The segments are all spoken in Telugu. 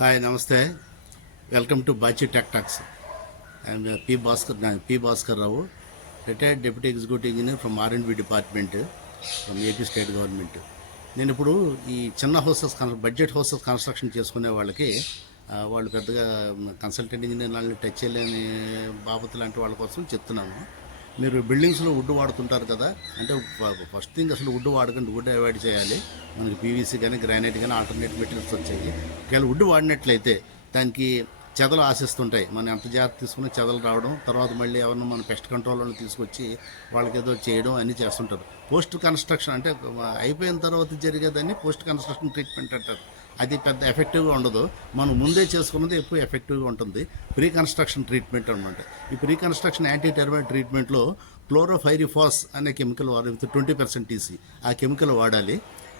హాయ్ నమస్తే. Welcome to Bachi tech talks. And P Bhaskar Rao, retired deputy executive engineer from R&B department from AP state government. నేను ఇప్పుడు ఈ చిన్న హౌసెస్ బడ్జెట్ హౌసెస్ కన్స్ట్రక్షన్ చేసుకునే వాళ్ళకి వాళ్ళు పెద్దగా కన్సల్టెంట్ ఇంజనీర్ వాళ్ళని టచ్ చేయలేని బాబతు లాంటి వాళ్ళ కోసం చెప్తున్నాను. మీరు బిల్డింగ్స్లో వుడ్ వాడుతుంటారు కదా, అంటే ఫస్ట్ థింగ్ అసలు వుడ్ వాడకండి, వుడ్ అవాయిడ్ చేయాలి. మనకి పీవీసీ కానీ గ్రానైట్ కానీ ఆల్టర్నేట్ మెటీరియల్స్ వచ్చాయి. ఒకవేళ వుడ్ వాడినట్లయితే దానికి చెదలు ఆశిస్తుంటాయి. మనం ఎంత జాగ్రత్త తీసుకుని చెదలు రావడం, తర్వాత మళ్ళీ ఎవరిని మన పెస్ట్ కంట్రోల్ని తీసుకొచ్చి వాళ్ళకి ఏదో చేయడం అన్నీ చేస్తుంటారు. పోస్ట్ కన్స్ట్రక్షన్ అంటే అయిపోయిన తర్వాత జరిగేదాన్ని పోస్ట్ కన్స్ట్రక్షన్ ట్రీట్మెంట్ అంటారు. అది పెద్ద ఎఫెక్టివ్గా ఉండదు. మనం ముందే చేసుకున్నది ఎక్కువ ఎఫెక్టివ్గా ఉంటుంది. ప్రీ కన్స్ట్రక్షన్ ట్రీట్మెంట్ అనమాట. ఈ ప్రీ కన్స్ట్రక్షన్ యాంటీ టెర్మైట్ ట్రీట్మెంట్లో క్లోరోఫైరిఫాస్ అనే కెమికల్ వాడాలి, 20% TC ఆ కెమికల్ వాడాలి.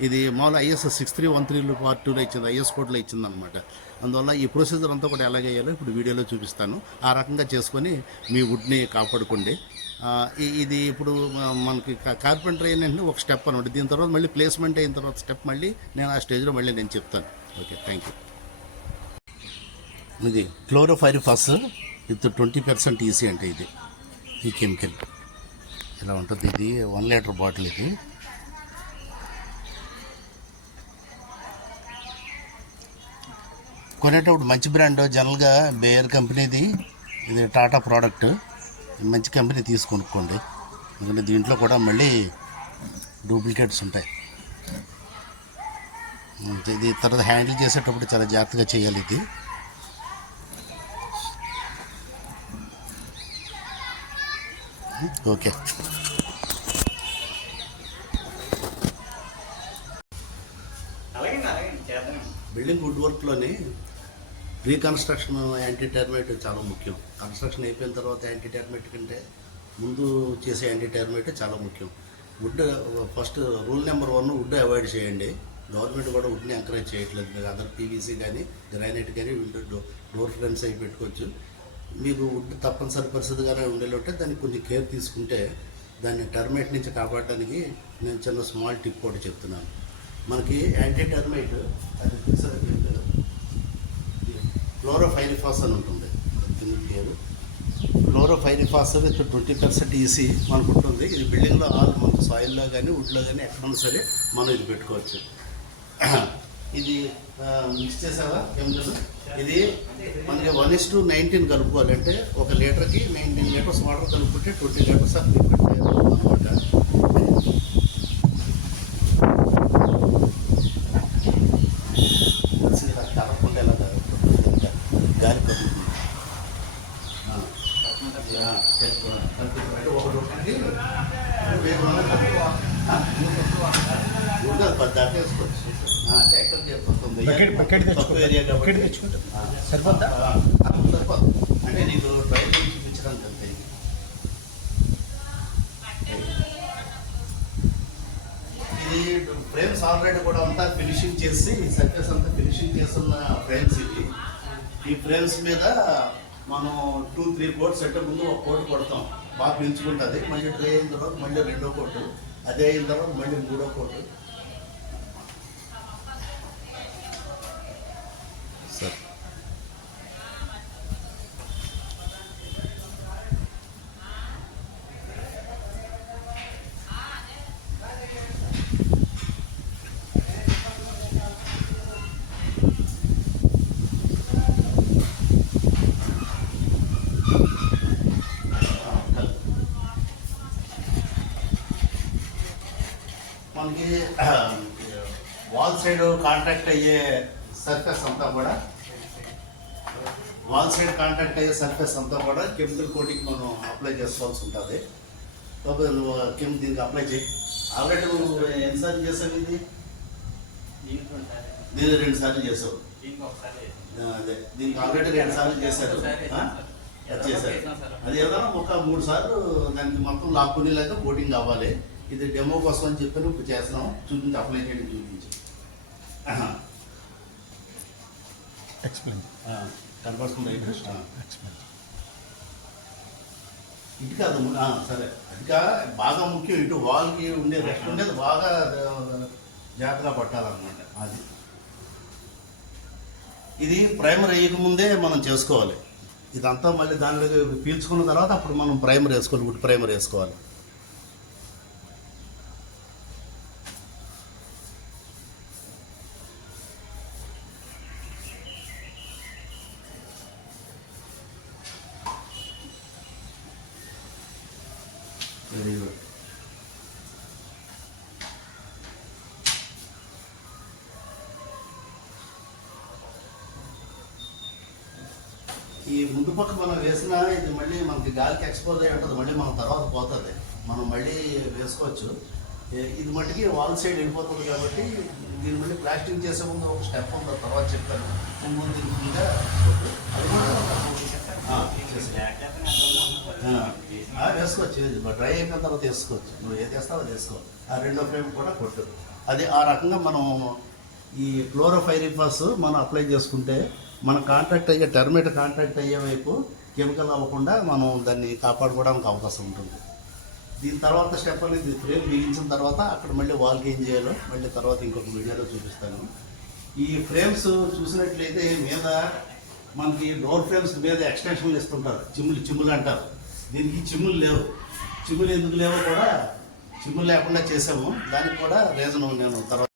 ఇది మామూలు IS 6313 Part 2లో ఇచ్చింది, IS కోడ్లో ఇచ్చిందనమాట. అందువల్ల ఈ ప్రొసీజర్ అంతా కూడా ఎలా చేయాలో ఇప్పుడు వీడియోలో చూపిస్తాను. ఆ రకంగా చేసుకొని మీ వుడ్ని కాపాడుకోండి. ఇది ఇప్పుడు మనకి కార్పెంటర్ అయిన ఒక స్టెప్ అనమాట. దీని తర్వాత మళ్ళీ ప్లేస్మెంట్ అయిన తర్వాత స్టెప్ మళ్ళీ నేను ఆ స్టేజ్లో మళ్ళీ నేను చెప్తాను. Okay, thank you. ఇది క్లోరోఫైరిఫాస్ విత్ 20% TC అంటే ఇది ఈ కెమికల్ ఇలా ఉంటుంది. ఇది 1 లీటర్ బాటిల్. ఇది కొనేటప్పుడు మంచి బ్రాండ్, జనరల్గా బేయర్ కంపెనీది, ఇది టాటా ప్రోడక్ట్, మంచి కంపెనీ తీసుకొనుక్కోండి. ఎందుకంటే దీంట్లో కూడా మళ్ళీ డూప్లికేట్స్ ఉంటాయి. ఇది తర్వాత హ్యాండిల్ చేసేటప్పుడు చాలా జాగ్రత్తగా చేయాలి. ఇది ఓకే. బిల్డింగ్ వుడ్ వర్క్లోని ప్రీ కన్స్ట్రక్షన్ యాంటీ టెర్మైట్ చాలా ముఖ్యం. కన్స్ట్రక్షన్ అయిపోయిన తర్వాత యాంటీ టెర్మైట్ కంటే ముందు చేసే యాంటీ టెర్మైట్ చాలా ముఖ్యం. Wood first rule number 1, wood avoid చేయండి. గవర్నమెంట్ కూడా వుడ్ని ఎంకరేజ్ చేయట్లేదు. మీకు అదర్ పీవీసీ కానీ గ్రానైట్ కానీ డోర్ ఫ్రేమ్స్ అవి పెట్టుకోవచ్చు. మీకు వుడ్ తప్పనిసరి పరిస్థితిగానే ఉండేలోటే దానికి కొంచెం కేర్ తీసుకుంటే దాన్ని టెర్మైట్ నుంచి కాపాడడానికి నేను చిన్న స్మాల్ టిప్ కూడా చెప్తున్నాను. మనకి యాంటీ టెర్మైట్ అది క్లోరోఫైరిఫాస్ అని ఉంటుంది. పేరు క్లోరోఫైరిఫాస్ విత్ 20% TC మనకు ఉంటుంది. ఇది బిల్డింగ్లో మనకు సాయిల్లో కానీ వుడ్లో కానీ ఎక్కడన్నా సరే మనం ఇది పెట్టుకోవచ్చు. ఇది మిక్స్ చేసావా కెమికల్? ఇది మనకి 1:19 కలుపుకోవాలి. అంటే 1 లీటర్కి 19 లీటర్స్ వాటర్ కలుపుకుంటే 20 లీటర్స్ ఆఫ్ లిక్విడ్ అనమాట. కలపకుండా ఎలా గాలి కలుపుతుంది. అంటే 1 లీటర్కి దాకా వేసుకోవచ్చు. అంటే ఎక్కడ చేస్తుంది సరిపోద్దా? సరిపోదు. అంటే నీకు ట్రై చేసి చూపించడానికి అంతే. ఇది ఫ్రేమ్స్ ఆల్రెడీ కూడా అంతా ఫినిషింగ్ చేసి సర్ఫేస్ అంతా ఫినిషింగ్ చేస్తున్న ఫ్రేమ్స్ ఇవి. ఈ ఫ్రేమ్స్ మీద మనం 2-3 కోట్స్ అంటే ముందు 1 కోట్ కొడతాం, బాగా పీల్చుకుంటుంది. మళ్ళీ డ్రై అయిన తర్వాత మళ్ళీ 2వ కోటు, అదే అయిన తర్వాత మళ్ళీ 3వ కోటు. సార్ మనకి వాల్ సైడ్ కాంటాక్ట్ అయ్యే సర్ఫేస్ అంతా కూడా కెమికల్ కోటింగ్ మనం అప్లై చేసుకోవాల్సి ఉంటుంది. కాబట్టి నువ్వు దీనికి అప్లై చేయి. ఆల్రెడీ నువ్వు ఎన్నిసార్లు చేసావు? ఇది దీన్ని 2 సార్లు చేసావు. అదే దీనికి ఆల్రెడీ 2 సార్లు చేశారు. అది ఏదైనా ఒక 3 సార్లు దానికి మొత్తం లాక్కుని లేక కోటింగ్ కావాలి. ఇది డెమో కోసం అని చెప్పి ఇప్పుడు చేస్తున్నాం. చూపించి అప్లై చేయడం చూపించి కనపడుతుంది. ఇటు కాదు, సరే ఇంకా బాగా ముఖ్యం. ఇటు వాల్కి ఉండే రెస్ట్ ఉండేది బాగా జాగ్రత్తగా పట్టాలన్నమాట. అది ఇది ప్రైమర్ వేయకముందే మనం చేసుకోవాలి. ఇదంతా మళ్ళీ దానిలోకి పీల్చుకున్న తర్వాత అప్పుడు మనం ప్రైమర్ వేసుకోవాలి, వుడ్ ప్రైమర్ వేసుకోవాలి. Very good. ఈ ముందు పక్క మనం వేసినా ఇది మళ్ళీ మనకి గాలికి ఎక్స్పోజ్ అయి ఉంటుంది, మళ్ళీ మనం తర్వాత పోతుంది, మనం మళ్ళీ వేసుకోవచ్చు. ఇది మట్టికి వాల్ సైడ్ వెళ్ళిపోతుంది కాబట్టి దీన్ని మళ్ళీ ప్లాస్టింగ్ చేసే ముందు ఒక స్టెప్ ఉంది, తర్వాత చెప్పాను. ముందు దీనిగా అది వేసుకోవచ్చు, డ్రై అయిన తర్వాత వేసుకోవచ్చు. నువ్వు ఏది వేస్తావో అది వేసుకో. ఆ రెండో ఫ్రేమ్ కూడా కొట్టు. అది ఆ రకంగా మనం ఈ క్లోరోఫైరిఫాస్ మనం అప్లై చేసుకుంటే మన కాంట్రాక్ట్ అయ్యే టర్మేట్ కాంట్రాక్ట్ అయ్యే వైపు కెమికల్ అవ్వకుండా మనం దాన్ని కాపాడుకోవడానికి అవకాశం ఉంటుంది. దీని తర్వాత స్టెప్ అనేది ఫ్రేమ్ బిగించిన తర్వాత అక్కడ మళ్ళీ వాల్కి ఏం చేయాలో మళ్ళీ తర్వాత ఇంకొక వీడియోలో చూపిస్తాను. ఈ ఫ్రేమ్స్ చూసినట్లయితే మీద మనకి డోర్ ఫ్రేమ్స్ మీద ఎక్స్టెన్షన్లు ఇస్తుంటారు, చిమ్ములు అంటారు. దీనికి చిమ్ములు లేవు. చిమ్ములు ఎందుకు లేవో కూడా చిమ్ములు లేకుండా చేసాము, దానికి కూడా రీజన్ నేను తర్వాత